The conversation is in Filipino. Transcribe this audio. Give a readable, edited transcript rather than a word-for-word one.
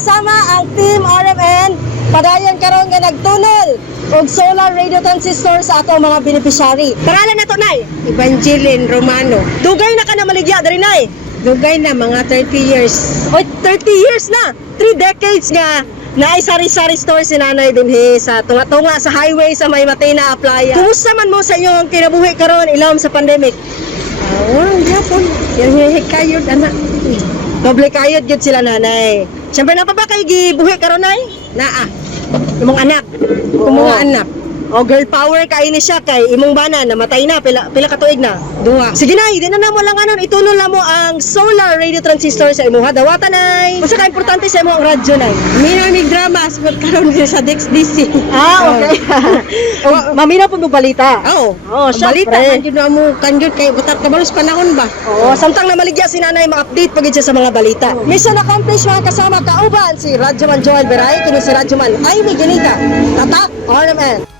kasama ang Team RMN. Padayon karon nga nagtunol og solar radio transistor sa ato mga beneficiary. Pangalan nato nay? Evangeline Romano. Dugay na ka na maligya diri nay. Dugay na mga 30 years. Oy, 30 years na. 3 decades nga naay sari-sari store si nanay dinhi sa tunga-tunga sa highway sa May Matena Playa. Kumusta man mo sa inyong kinabuhi karon ilawom sa pandemic? Walang yapon. Yung hikayod, anak. Doble kayod gyud sila nanay. Siyempre na pa ba kay gibuhi karon nay? Naa. Imong anak. Kung mga anak. O girl power kay ni siya kay imong bana namatay na pila ka tuig na. Dua. Sige nay, di na namo lang anon itunol na mo ang solar radio transistor sa imong dawatan nay. Unsa ka importante sa imong radyo nay? Minamig drama. Sagot karon din sa DexDC. Ah, okay. O, mamina po mo balita. Oo. Oh, Balita. syempre. Nandiyo na mo. Kanjud kay butat kabalos panahon ba? Oo, samtang namaligya si nanay ma-update pagid siya sa mga balita. Mission accomplished mga kasama kauban si Radyoman Joel Beray kini si Radyoman Amy Ganita. Tatak RMN.